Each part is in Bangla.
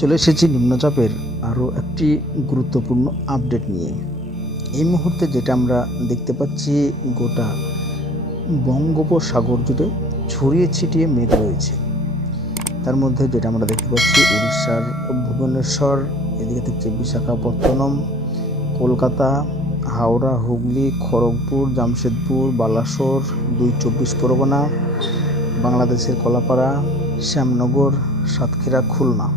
চলে এসেছি নিম্নচাপের আরও একটি গুরুত্বপূর্ণ আপডেট নিয়ে। এই মুহূর্তে যেটা আমরা দেখতে পাচ্ছি, গোটা বঙ্গোপসাগর জুড়ে ছড়িয়ে ছিটিয়ে মেঘ রয়েছে। তার মধ্যে যেটা আমরা দেখতে পাচ্ছি, উড়িষ্যার ভুবনেশ্বর, এদিকে থাকছে বিশাখাপত্তনম, কলকাতা, হাওড়া, হুগলি, খড়গপুর, জামশেদপুর, বালাসোর, দুই চব্বিশ পরগনা, বাংলাদেশের কলাপাড়া, শ্যামনগর, সাতক্ষীরা, খুলনা।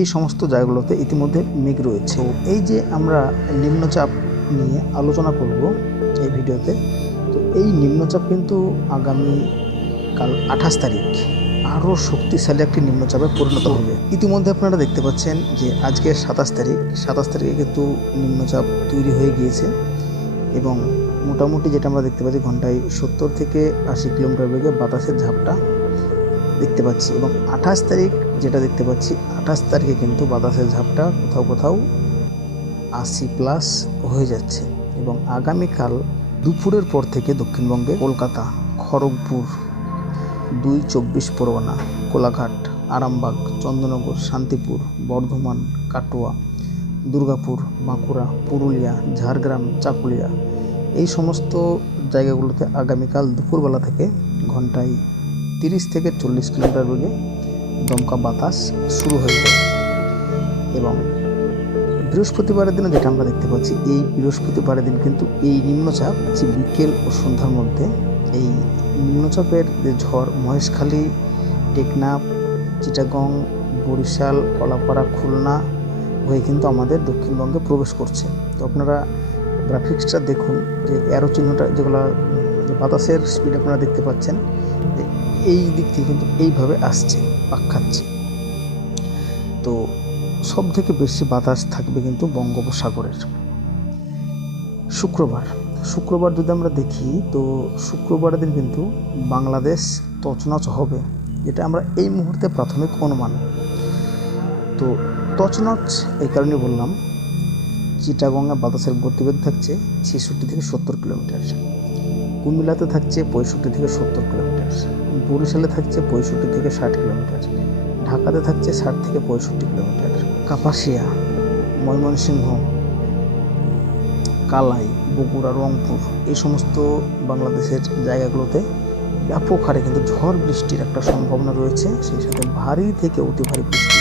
এই সমস্ত জায়গাগুলোতে ইতিমধ্যে মেঘ রয়েছে। এই যে আমরা নিম্নচাপ নিয়ে আলোচনা করব এই ভিডিওতে, তো এই নিম্নচাপ কিন্তু আগামী কাল আঠাশ তারিখ আরও শক্তিশালী একটি নিম্নচাপে পরিণত হবে। ইতিমধ্যে আপনারা দেখতে পাচ্ছেন যে আজকে সাতাশ তারিখ, সাতাশ তারিখে কিন্তু নিম্নচাপ তৈরি হয়ে গিয়েছে এবং মোটামুটি যেটা আমরা দেখতে পাচ্ছি, ঘন্টায় সত্তর থেকে আশি কিলোমিটার বেগে বাতাসের ঝাপটা দেখতে পাচ্ছি এবং আঠাশ তারিখ যেটা দেখতে পাচ্ছি, আঠাশ তারিখে কিন্তু বাতাসের ঝাপটা কোথাও কোথাও আশি প্লাস হয়ে যাচ্ছে এবং আগামীকাল দুপুরের পর থেকে দক্ষিণবঙ্গে কলকাতা, খড়গপুর, দুই চব্বিশ পরগনা, কোলাঘাট, আরামবাগ, চন্দ্রনগর, শান্তিপুর, বর্ধমান, কাটোয়া, দুর্গাপুর, বাঁকুড়া, পুরুলিয়া, ঝাড়গ্রাম, চাকুলিয়া এই সমস্ত জায়গাগুলোতে আগামীকাল দুপুরবেলা থেকে ঘন্টায় তিরিশ থেকে চল্লিশ কিলোমিটার বেগে দমকা বাতাস শুরু হয়ে যাবে এবং বৃহস্পতিবারের দিনে যেটা আমরা দেখতে পাচ্ছি, এই বৃহস্পতিবারের দিন কিন্তু এই নিম্নচাপ, যে বিকেল ও সন্ধ্যার মধ্যে এই নিম্নচাপের যে ঝড়, মহেশখালী, টেকনাফ, চিটাগং, বরিশাল, কলাপাড়া, খুলনা হয়ে কিন্তু আমাদের দক্ষিণবঙ্গে প্রবেশ করছে। তো আপনারা গ্রাফিক্সটা দেখুন, যে অ্যারো চিহ্নটা যেগুলো বাতাসের স্পিড আপনারা দেখতে পাচ্ছেন এই দিক থেকে কিন্তু এইভাবে আসছে পাক খাচ্ছে। তো সব থেকে বেশি বাতাস থাকবে কিন্তু বঙ্গোপসাগরের। শুক্রবার শুক্রবার যদি আমরা দেখি, তো শুক্রবারের দিন কিন্তু বাংলাদেশ তছনছ হবে, যেটা আমরা এই মুহূর্তে প্রাথমিক অনুমান। তো তছনছ এই কারণে বললাম চিটাগঙ্গা বাতাসের গতিবেগ থাকছে ছেষট্টি থেকে সত্তর কিলোমিটার। কুমিল্লাতে থাকছে পঁয়ষট্টি থেকে সত্তর কিলোমিটার। বরিশালে থাকছে পঁয়ষট্টি থেকে ষাট কিলোমিটার। ঢাকাতে থাকছে ষাট থেকে পঁয়ষট্টি কিলোমিটার। কাপাসিয়া, ময়মনসিংহ, কালাই, বগুড়া, রংপুর এই সমস্ত বাংলাদেশের জায়গাগুলোতে ব্যাপক হারে কিন্তু ঝড় বৃষ্টির একটা সম্ভাবনা রয়েছে, সেই সাথে ভারী থেকে অতি ভারী বৃষ্টি।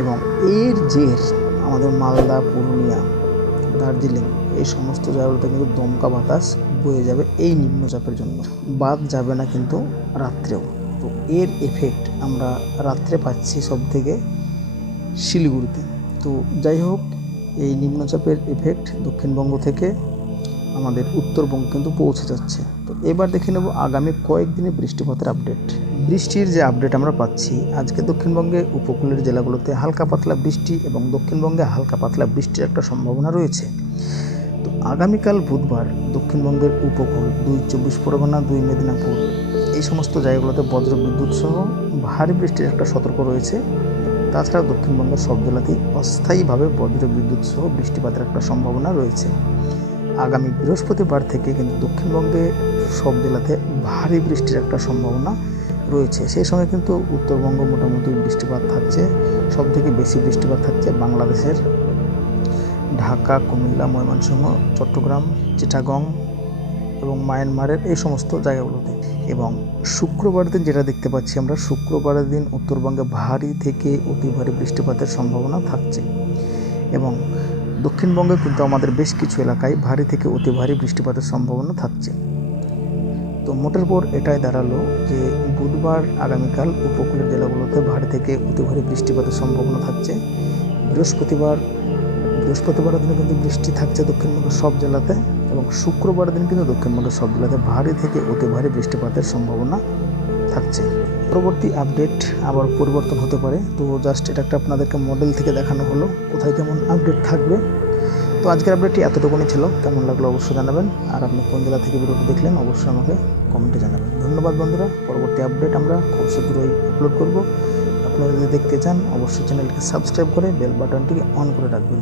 এবং এর জের আমাদের মালদা, পুরুলিয়া দার্জিলিং এই সমস্ত জায়গাগুলোতে কিন্তু দমকা বাতাস বয়ে যাবে এই নিম্নচাপের জন্য। বাদ যাবে না কিন্তু রাত্রেও। তো এর এফেক্ট আমরা রাত্রে পাচ্ছি সব থেকে শিলিগুড়িতে। তো যাই হোক, এই নিম্নচাপের এফেক্ট দক্ষিণবঙ্গ থেকে আমাদের উত্তরবঙ্গ কিন্তু পৌঁছে যাচ্ছে। তো এবার দেখে নেব আগামী কয়েকদিনে বৃষ্টিপাতের আপডেট বৃষ্টির যে আপডেট আমরা পাচ্ছি, আজকে দক্ষিণবঙ্গে উপকূলের জেলাগুলোতে হালকা পাতলা বৃষ্টি এবং দক্ষিণবঙ্গে হালকা পাতলা বৃষ্টির একটা সম্ভাবনা রয়েছে। তো আগামীকাল বুধবার দক্ষিণবঙ্গের উপকূল, দুই চব্বিশ পরগনা, দুই মেদিনীপুর, এই সমস্ত জায়গাগুলোতে বজ্র বিদ্যুৎ সহ ভারী বৃষ্টির একটা সতর্ক রয়েছে। তাছাড়া দক্ষিণবঙ্গের সব জেলাতেই অস্থায়ীভাবে বজ্র বিদ্যুৎ সহ বৃষ্টিপাতের একটা সম্ভাবনা রয়েছে। আগামী বৃহস্পতিবার থেকে কিন্তু দক্ষিণবঙ্গে সব জেলাতে ভারী বৃষ্টির একটা সম্ভাবনা রয়েছে। সেই সঙ্গে কিন্তু উত্তরবঙ্গ মোটামুটি বৃষ্টিপাত থাকছে। সব থেকে বেশি বৃষ্টিপাত থাকছে বাংলাদেশের ঢাকা, কুমিল্লা, ময়মনসিংহ, চট্টগ্রাম, চিটাগং এবং মায়ানমারের এই সমস্ত জায়গাগুলোতে। এবং শুক্রবার দিন যেটা দেখতে পাচ্ছি আমরা, শুক্রবারের দিন উত্তরবঙ্গে ভারী থেকে অতি ভারী বৃষ্টিপাতের সম্ভাবনা থাকছে। এবং দক্ষিণবঙ্গে কিন্তু আমাদের বেশ কিছু এলাকায় ভারী থেকে অতি ভারী বৃষ্টিপাতের সম্ভাবনা থাকছে। তো মোটের পর এটাই দাঁড়াল যে বুধবার আগামীকাল উপকূলের জেলাগুলোতে ভারী থেকে অতি ভারী বৃষ্টিপাতের সম্ভাবনা থাকছে। বৃহস্পতিবার, বৃহস্পতিবারের দিনে কিন্তু বৃষ্টি থাকছে দক্ষিণবঙ্গের সব জেলাতে এবং শুক্রবার দিন কিন্তু দক্ষিণবঙ্গের সব জেলাতে ভারী থেকে অতি ভারী বৃষ্টিপাতের সম্ভাবনা থাকছে। পরবর্তী আপডেট আবার পরিবর্তন হতে পারে। তো জাস্ট এটা একটা আপনাদেরকে মডেল থেকে দেখানো হলো। কোথায় কেমন আপডেট থাকবে তো আজকের আপডেটটি এতটুকুনি ছিল। কেমন লাগল অবশ্যই জানাবেন। আর আপনি কোন জেলা থেকে ভিডিওটি দেখলেন, অবশ্যই আমাকে কমেন্টে জানাবেন। ধন্যবাদ বন্ধুরা। পরবর্তী আপডেট আমরা খুব শীঘ্রই আপলোড করব। আপনারা যদি দেখতে চান, অবশ্যই চ্যানেলকে সাবস্ক্রাইব করে বেল বাটনটিকে অন করে রাখবেন।